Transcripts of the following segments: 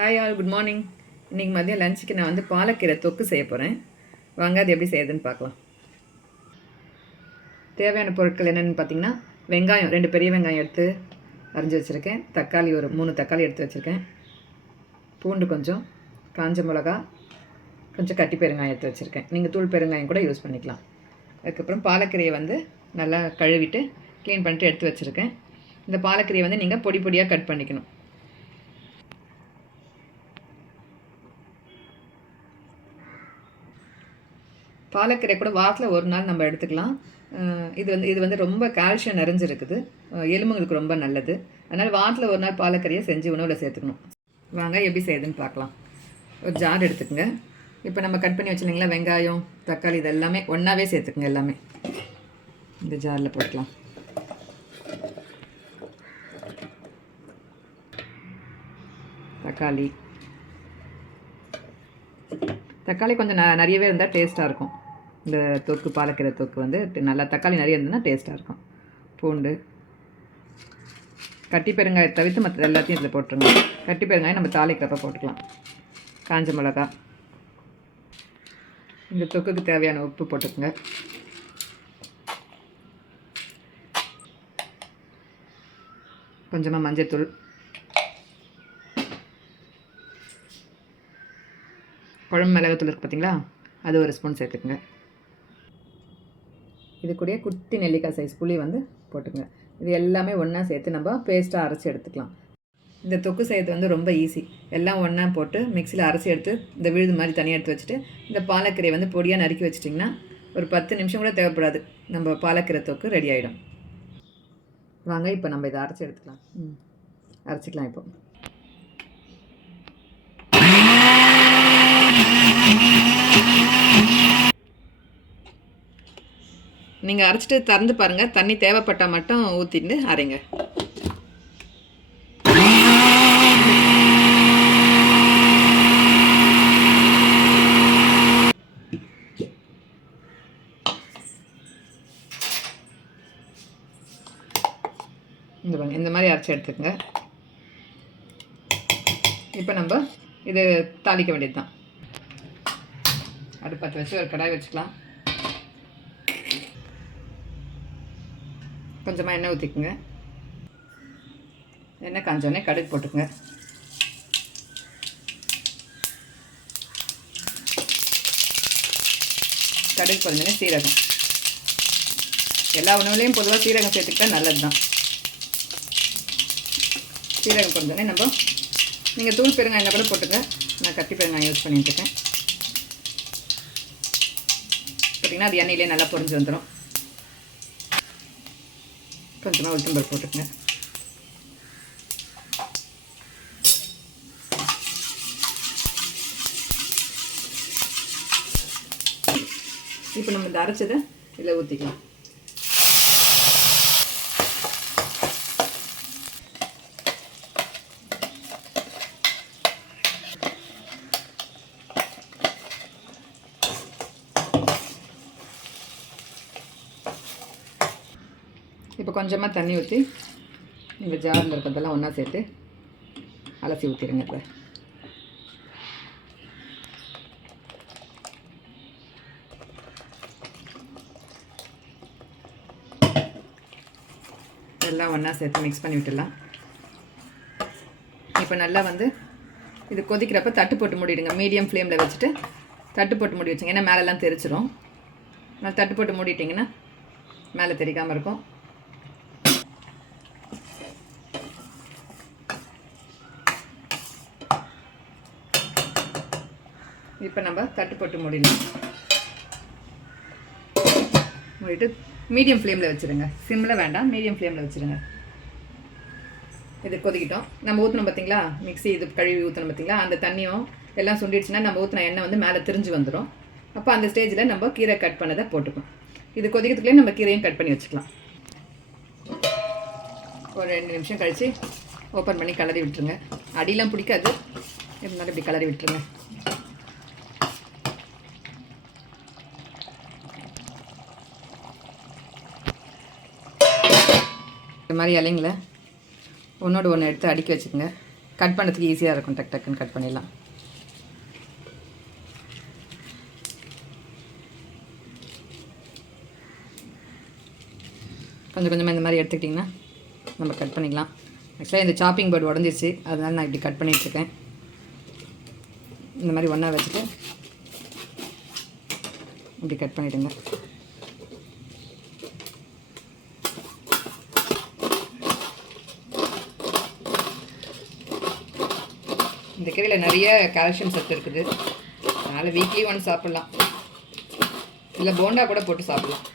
Hi all good morning இன்றைக்கி மதியம் லஞ்சுக்கு நான் வந்து பாலக்கீரை தொக்கு செய்ய போகிறேன் வாங்க அது எப்படி செய்யுதுன்னு பார்க்கலாம். தேவையான பொருட்கள் என்னென்னு பார்த்தீங்கன்னா வெங்காயம் ரெண்டு பெரிய வெங்காயம் எடுத்து அரிஞ்சு வச்சுருக்கேன். தக்காளி ஒரு மூணு தக்காளி எடுத்து வச்சுருக்கேன். பூண்டு கொஞ்சம் காஞ்ச மிளகா கொஞ்சம் கட்டி பெருங்காயம் எடுத்து வச்சுருக்கேன். நீங்கள் தூள் பெருங்காயம் கூட யூஸ் பண்ணிக்கலாம். அதுக்கப்புறம் பாலக்கீரையை வந்து நல்லா கழுவிட்டு க்ளீன் பண்ணிட்டு எடுத்து வச்சுருக்கேன். இந்த பாலக்கீரையை வந்து நீங்கள் பொடி பொடியாக கட் பண்ணிக்கணும். பாலக்கீரை கூட வாரத்தில் ஒரு நாள் நம்ம எடுத்துக்கலாம். இது வந்து இது வந்து ரொம்ப கால்சியம் நிறைஞ்சிருக்குது. எலும்புங்களுக்கு ரொம்ப நல்லது. அதனால் வாரத்தில் ஒரு நாள் பாலக்கறியை செஞ்சு உணவில் சேர்த்துக்கணும். வாங்க எப்படி செய்யுதுன்னு பார்க்கலாம். ஒரு ஜார் எடுத்துக்கோங்க. இப்போ நம்ம கட் பண்ணி வச்சுருந்தீங்களா வெங்காயம் தக்காளி இது எல்லாமே ஒன்றாவே சேர்த்துக்குங்க எல்லாமே. இந்த ஜாரில் போட்டுக்கலாம். தக்காளி தக்காளி கொஞ்சம் ந நிறையவே இருந்தால் டேஸ்ட்டாக இருக்கும். இந்த தொக்கு பாலக்கீரை தொக்கு வந்து நல்லா தக்காளி நிறைய இருந்ததுன்னா டேஸ்ட்டாக இருக்கும். பூண்டு. கட்டி பெருங்காயை தவிர்த்து மற்ற எல்லாத்தையும் இதில் போட்டுருங்க. கட்டி பெருங்காயம் நம்ம தாளிக்கிறப்ப போட்டுக்கலாம். காஞ்ச மிளகா. இந்த தொக்குக்கு தேவையான உப்பு போட்டுக்கோங்க. கொஞ்சமாக மஞ்சள்தூள் குழம்பு மிளகாத்தூள் இருக்குது பார்த்தீங்களா அது ஒரு ஸ்பூன் சேர்த்துக்குங்க. இது கூடயே குட்டி நெல்லிக்காய் சைஸ் புளி வந்து போட்டுக்கோங்க. இது எல்லாமே ஒன்றா சேர்த்து நம்ம பேஸ்ட்டாக அரைச்சி எடுத்துக்கலாம். இந்த தொக்கு செய்யறது வந்து ரொம்ப ஈஸி எல்லாம் ஒன்றா போட்டு மிக்சியில் அரைச்சி எடுத்து இந்த விழுது மாதிரி தனியாக எடுத்து வச்சுட்டு இந்த பாலக்கீரையை வந்து பொடியாக நறுக்கி வச்சிட்டிங்கன்னா ஒரு பத்து நிமிஷம் கூட தேவைப்படாது. நம்ம பாலக்கீரை தொக்கு ரெடி ஆகிடும் வாங்க இப்போ நம்ம இதை அரைச்சி எடுத்துக்கலாம். ம். அரைச்சிக்கலாம் இப்போ. நீங்கள் அரைச்சிட்டு திறந்து பாருங்கள் தண்ணி தேவைப்பட்டால் மட்டும் ஊற்றிட்டு அரைங்க. இந்த பாருங்க இந்த மாதிரி அரைச்சி எடுத்துக்கங்க. இப்போ நம்ம இது தாளிக்க வேண்டியது தான் அடுப்பத்தை வச்சு ஒரு கடாய் வச்சுக்கலாம். கொஞ்சமாக எண்ணெய் ஊற்றிக்குங்க எண்ணெய் காஞ்சோடனே கடுகு போட்டுக்குங்க. கடுகு பொறிஞ்சோடனே சீரகம். எல்லா உணவுலையும் பொதுவாக சீரகம் சேர்த்துக்கிட்டா நல்லது தான் சீரகம் பொறிஞ்சோடனே நம்ம நீங்கள் தூள் பெருங்காயம் கூட போட்டுங்க நான் கத்தி பெருங்காயம் யூஸ் பண்ணிட்டுருக்கேன் பார்த்தீங்கன்னா அது எண்ணெயிலே நல்லா பொரிஞ்சு வந்துடும் கொஞ்சமாக உளுத்தம்பருப்பு போட்டுக்கங்க. இப்போ நம்ம இந்த அரைச்சதை இதில் ஊற்றிக்கலாம். கொஞ்சமாக தண்ணி ஊற்றி இந்த ஜாரில் இருக்கிறதெல்லாம் ஒன்றா சேர்த்து அலசி ஊற்றிடுங்க இப்போ. எல்லாம் ஒன்றா சேர்த்து மிக்ஸ் பண்ணி விட்டுடலாம். இப்போ நல்லா வந்து இது கொதிக்கிறப்ப தட்டு போட்டு மூடிடுங்க. மீடியம் ஃப்ளேமில் வச்சுட்டு தட்டு போட்டு மூடி வச்சுங்க. ஏன்னா மேலெல்லாம் தெரிச்சிடும் நான் தட்டு போட்டு மூடிட்டிங்கன்னா மேலே தெரிக்காமல் இருக்கும். இப்போ நம்ம தட்டு போட்டு மூடிடலாம். மூடிட்டு மீடியம் ஃப்ளேமில் வச்சுருங்க. சிம்மில் வேண்டாம் மீடியம் ஃப்ளேமில் வச்சுருங்க. இது கொதிக்கிட்டோம். நம்ம ஊற்றணும் பார்த்தீங்களா மிக்ஸி இது கழுவி ஊற்றணும் பார்த்தீங்களா அந்த தண்ணியும் எல்லாம் சுண்டிடுச்சுன்னா நம்ம ஊற்றின எண்ணெய் வந்து மேலே திரிஞ்சு வந்துடும் அப்போ அந்த ஸ்டேஜில் நம்ம கீரை கட் பண்ணதை போட்டுப்போம். இது கொதிக்கிறதுக்குள்ளே நம்ம கீரையும் கட் பண்ணி வச்சுக்கலாம். ஒரு ரெண்டு நிமிஷம் கழித்து ஓப்பன் பண்ணி கலரி விட்டுருங்க. அடியெலாம் பிடிக்காது. இருந்தாலும் இப்படி கலரி விட்டுருங்க. இந்த மாதிரி இலைங்கள ஒன்றோடு ஒன்று எடுத்து அடுக்கி வச்சுக்கோங்க. கட் பண்ணுறதுக்கு ஈஸியாக இருக்கும். டக் டக்குன்னு கட் பண்ணிடலாம். கொஞ்சம் கொஞ்சமாக இந்த மாதிரி எடுத்துக்கிட்டிங்கன்னா நம்ம கட் பண்ணிக்கலாம். ஆக்சுவலாக இந்த சாப்பிங் போர்டு உடஞ்சிருச்சு. அதனால் நான் இப்படி கட் பண்ணிகிட்ருக்கேன் இந்த மாதிரி ஒன்றா வச்சுட்டு இப்படி கட் பண்ணிவிடுங்க இந்த கீரையில் நிறைய கால்சியம் சத்து இருக்குது. அதனால் வீக்லி ஒன் சாப்பிட்லாம். இல்லை போண்டா கூட போட்டு சாப்பிட்லாம்.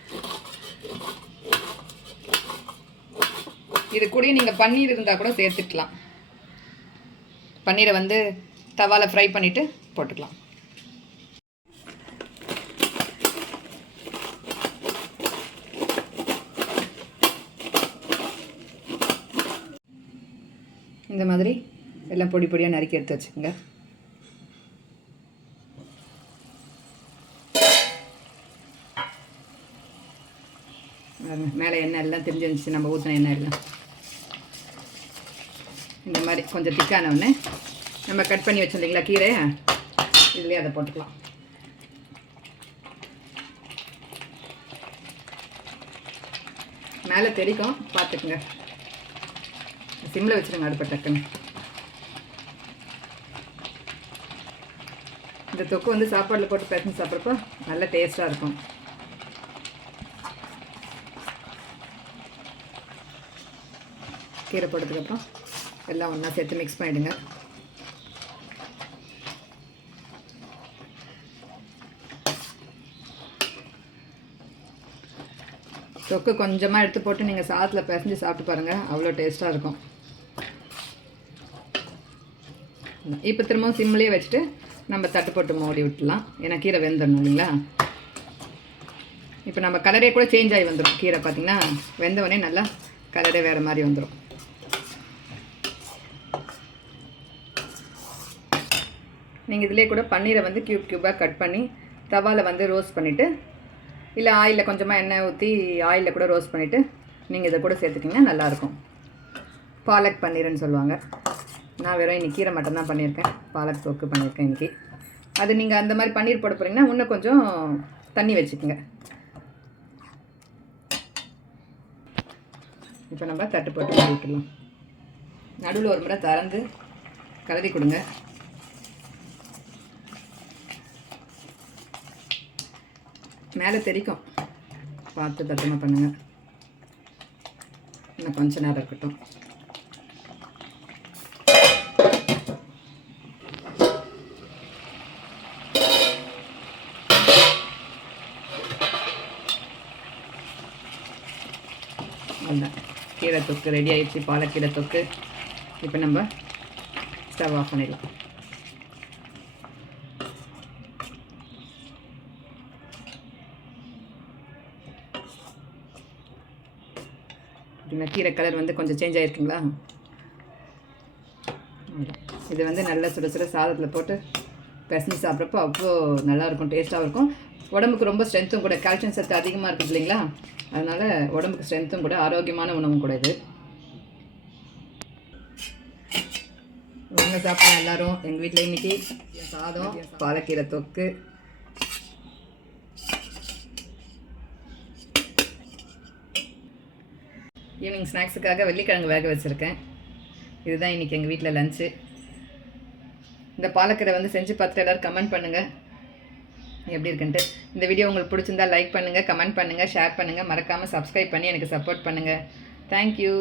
இது கூட நீங்கள் பன்னீர் இருந்தால் கூட சேர்த்துக்கலாம். பன்னீரை வந்து தவாவில் ஃப்ரை பண்ணிவிட்டு போட்டுக்கலாம். இந்த மாதிரி எல்லாம் பொடி பொடியாக நறுக்கி எடுத்து வச்சுக்கோங்க. மேலே எண்ணெய் எல்லாம் தெரிஞ்சு வந்துச்சு. நம்ம ஊற்றின எண்ணெய் எல்லாம். இந்த மாதிரி கொஞ்சம் திக்கான ஒன்று நம்ம கட் பண்ணி வச்சுருந்தீங்களா கீரை இதுலேயே அதை போட்டுக்கலாம். மேலே தெரிக்கும். பார்த்துக்குங்க. சிம்மில் வச்சுருங்க அடுப்பை டக்குன்னு. இந்த தொக்கு வந்து சாப்பாடில் போட்டு பேசஞ்சு சாப்பிட்றப்போ நல்ல டேஸ்ட்டாக இருக்கும். கீரை போட்டதுக்கப்புறம் எல்லாம் ஒன்றா சேர்த்து மிக்ஸ் பண்ணிவிடுங்க தொக்கு கொஞ்சமாக எடுத்து போட்டு நீங்கள் சாதத்தில் பிசைஞ்சு சாப்பிட்டு பாருங்கள் அவ்வளோ டேஸ்ட்டாக இருக்கும். இப்போ திரும்பவும் சிம்லேயே வச்சுட்டு நம்ம தட்டு போட்டு மூடி விட்டுலாம். ஏன்னா கீரை வெந்துடணும் இல்லைங்களா? இப்போ நம்ம கலரே கூட சேஞ்ச் ஆகி வந்துடும் கீரை பார்த்திங்கன்னா வெந்தவொடனே நல்லா கலரே வேறு மாதிரி வந்துடும் நீங்கள் இதிலே கூட பன்னீரை வந்து க்யூப் க்யூபாக கட் பண்ணி தவாவில் வந்து ரோஸ்ட் பண்ணிவிட்டு இல்லை ஆயிலில் கொஞ்சமாக எண்ணெய் ஊற்றி ஆயிலில் கூட ரோஸ்ட் பண்ணிவிட்டு நீங்கள் இதை கூட சேர்த்துக்கிங்கன்னா நல்லாயிருக்கும் பாலக் பன்னீர்னு சொல்லுவாங்க. நான் வெறும் இன்றைக்கி கீரை மட்டும் தான் பண்ணியிருக்கேன். பாலக் தொக்கு பண்ணியிருக்கேன் இன்றைக்கி அது நீங்கள் அந்த மாதிரி பன்னீர் போட போகிறீங்கன்னா இன்னும் கொஞ்சம் தண்ணி வச்சுக்கோங்க. இப்போ நம்ம தட்டு போட்டு விட்டுடலாம் நடுவில் ஒரு முறை திறந்து கலரி கொடுங்க. மேலே தெரிக்கும். பார்த்து தட்டமாக பண்ணுங்கள் இன்னும் கொஞ்ச நேரம் இருக்கட்டும். அவ்வளோதான் கீரை தொக்கு ரெடி ஆகிடுச்சு பாலக்கீரை தொக்கு. இப்போ நம்ம ஸ்டவ் ஆஃப் பண்ணிடலாம். கீரை கலர் வந்து கொஞ்சம் சேஞ்ச் ஆகிருக்குங்களா இது வந்து நல்லா சுட சுட சாதத்தில் போட்டு பிசைஞ்சு சாப்பிட்றப்போ அவ்வளோ நல்லாயிருக்கும் டேஸ்ட்டாகவும் இருக்கும். உடம்புக்கு ரொம்ப ஸ்ட்ரென்த்தும் கூட கால்சியம் சத்து அதிகமாக இருக்குது இல்லைங்களா? அதனால் உடம்புக்கு ஸ்ட்ரென்த்தும் கூட ஆரோக்கியமான உணவும் கூட இது. வாங்க சாப்பிட்ற எல்லாரும். எங்கள் வீட்டில் இன்னைக்கு சாதம் பாலக்கீரை தொக்கு. ஈவினிங் ஸ்நாக்ஸுக்காக வெள்ளிக்கிழங்கு வேக வச்சுருக்கேன். இதுதான் இன்றைக்கி எங்கள் வீட்டில் லஞ்சு இந்த பாலக்கீரை வந்து செஞ்சு பார்த்துட்டு எல்லோரும் கமெண்ட் பண்ணுங்கள் எப்படி இருக்குன்ட்டு. இந்த வீடியோ உங்களுக்கு பிடிச்சிருந்தா லைக் பண்ணுங்கள் கமெண்ட் பண்ணுங்கள் ஷேர் பண்ணுங்கள் மறக்காமல் சப்ஸ்கிரைப் பண்ணி எனக்கு சப்போர்ட் பண்ணுங்கள் தேங்க்யூ